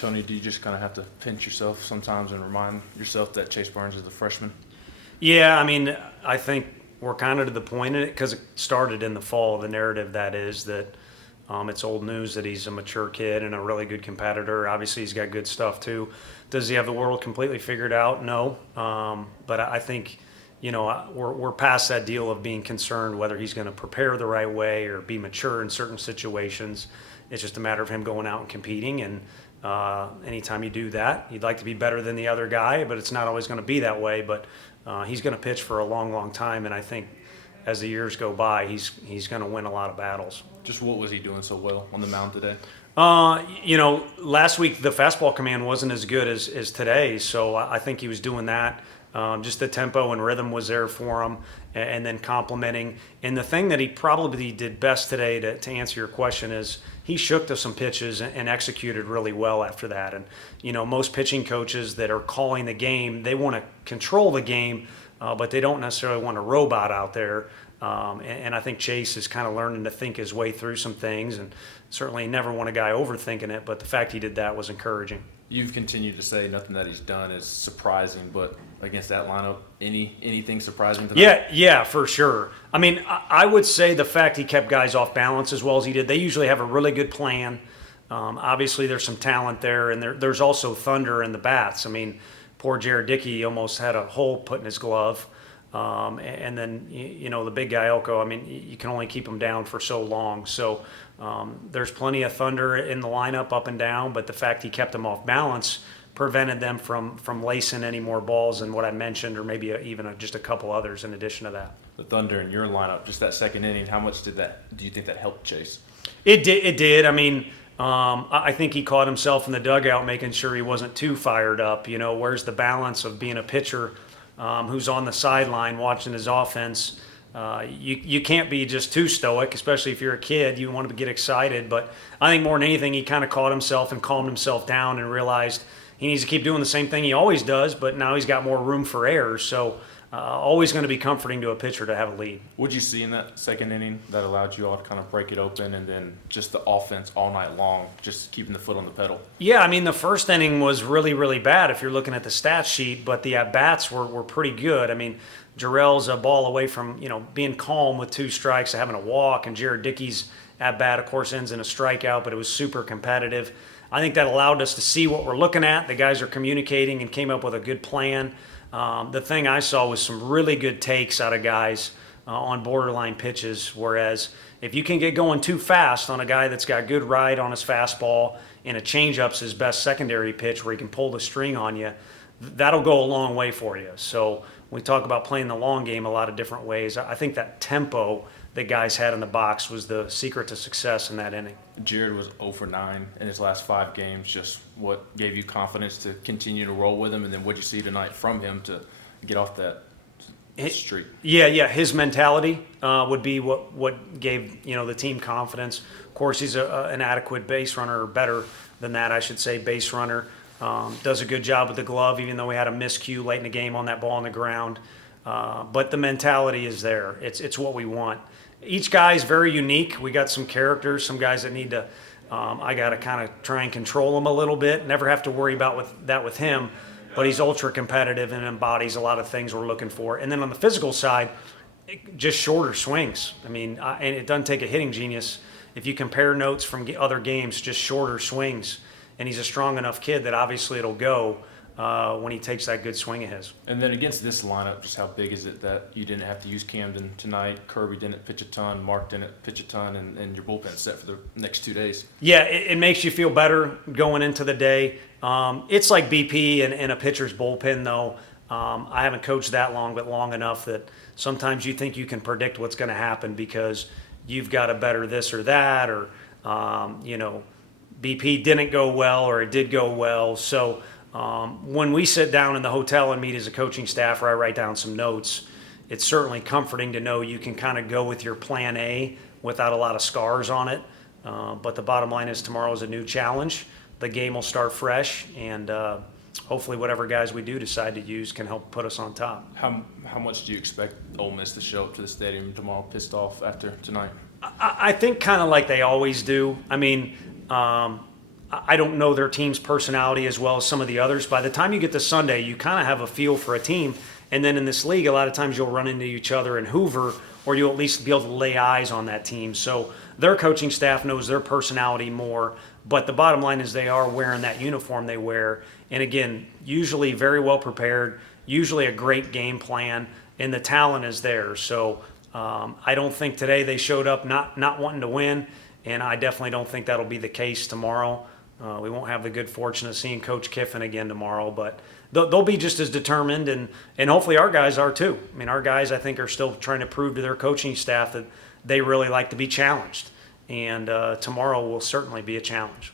Tony, do you just kind of have to pinch yourself sometimes and remind yourself that Chase Barnes is a freshman? Yeah, I mean, I think we're kind of to the point in it because it started in the fall. The narrative that is that it's old news that he's a mature kid and a really good competitor. Obviously, he's got good stuff too. Does he have the world completely figured out? No. But I think, we're past that deal of being concerned whether he's going to prepare the right way or be mature in certain situations. It's just a matter of him going out and competing. And anytime you do that, you'd like to be better than the other guy, but it's not always going to be that way. But he's going to pitch for a long, long time. And I think as the years go by, he's going to win a lot of battles. Just what was he doing so well on the mound today? Last week the fastball command wasn't as good as today, so I think he was doing that. Just the tempo and rhythm was there for him, and then complimenting. And the thing that he probably did best today, to answer your question, is he shook to some pitches and executed really well after that. And, most pitching coaches that are calling the game, they want to control the game, but they don't necessarily want a robot out there. And I think Chase is kind of learning to think his way through some things, and certainly never want a guy overthinking it, but the fact he did that was encouraging. You've continued to say nothing that he's done is surprising, but against that lineup, anything surprising tonight? Yeah, for sure. I mean, I would say the fact he kept guys off balance as well as he did, they usually have a really good plan. Obviously, there's some talent there, and there's also thunder in the bats. I mean, poor Jared Dickey almost had a hole put in his glove. And then, the big guy, Elko, I mean, you can only keep him down for so long. So there's plenty of thunder in the lineup up and down, but the fact he kept them off balance prevented them from lacing any more balls than what I mentioned, or maybe even just a couple others in addition to that. The thunder in your lineup, just that second inning, how much do you think that helped Chase? It did. I mean, I think he caught himself in the dugout making sure he wasn't too fired up. Where's the balance of being a pitcher who's on the sideline watching his offense? You can't be just too stoic, especially if you're a kid. You want to get excited. But I think more than anything, he kind of caught himself and calmed himself down and realized he needs to keep doing the same thing he always does, but now he's got more room for errors. So always going to be comforting to a pitcher to have a lead. What'd you see in that second inning that allowed you all to kind of break it open, and then just the offense all night long, just keeping the foot on the pedal? Yeah, I mean, the first inning was really, really bad if you're looking at the stat sheet, but the at-bats were pretty good. I mean, Jarrell's a ball away from, being calm with 2 strikes, having a walk, and Jared Dickey's at-bat, of course, ends in a strikeout, but it was super competitive. I think that allowed us to see what we're looking at. The guys are communicating and came up with a good plan. The thing I saw was some really good takes out of guys on borderline pitches, whereas if you can get going too fast on a guy that's got good ride on his fastball and a changeup's his best secondary pitch where he can pull the string on you, that'll go a long way for you. So we talk about playing the long game a lot of different ways. I think that tempo that guys had in the box was the secret to success in that inning. Jared was 0 for 9 in his last 5 games. Just what gave you confidence to continue to roll with him, and then what did you see tonight from him to get off that streak? Yeah. His mentality would be what gave the team confidence. Of course, he's an adequate base runner, or better than that, I should say, base runner. Does a good job with the glove, even though we had a miscue late in the game on that ball on the ground. But the mentality is there. It's what we want. Each guy is very unique. We got some characters, some guys that need to, I got to kind of try and control them a little bit. Never have to worry about with him, but he's ultra competitive and embodies a lot of things we're looking for. And then on the physical side, just shorter swings. I mean, and it doesn't take a hitting genius. If you compare notes from other games, just shorter swings. And he's a strong enough kid that obviously it'll go when he takes that good swing of his. And then against this lineup, just how big is it that you didn't have to use Camden tonight? Kirby didn't pitch a ton, Mark didn't pitch a ton, and your bullpen's set for the next 2 days. Yeah, it makes you feel better going into the day. It's like BP and a pitcher's bullpen, though. I haven't coached that long, but long enough that sometimes you think you can predict what's going to happen because you've got a better this or that, or, BP didn't go well or it did go well. So when we sit down in the hotel and meet as a coaching staff, or I write down some notes, it's certainly comforting to know you can kind of go with your plan A without a lot of scars on it. But the bottom line is tomorrow is a new challenge. The game will start fresh, and hopefully whatever guys we do decide to use can help put us on top. How much do you expect Ole Miss to show up to the stadium tomorrow pissed off after tonight? I think kind of like they always do. I mean, I don't know their team's personality as well as some of the others. By the time you get to Sunday, you kind of have a feel for a team. And then in this league, a lot of times you'll run into each other in Hoover, or you'll at least be able to lay eyes on that team. So their coaching staff knows their personality more. But the bottom line is they are wearing that uniform they wear. And again, usually very well prepared, usually a great game plan, and the talent is there. So I don't think today they showed up not wanting to win, and I definitely don't think that'll be the case tomorrow. We won't have the good fortune of seeing Coach Kiffin again tomorrow, but they'll be just as determined, and hopefully our guys are too. I mean, our guys, I think, are still trying to prove to their coaching staff that they really like to be challenged, and tomorrow will certainly be a challenge.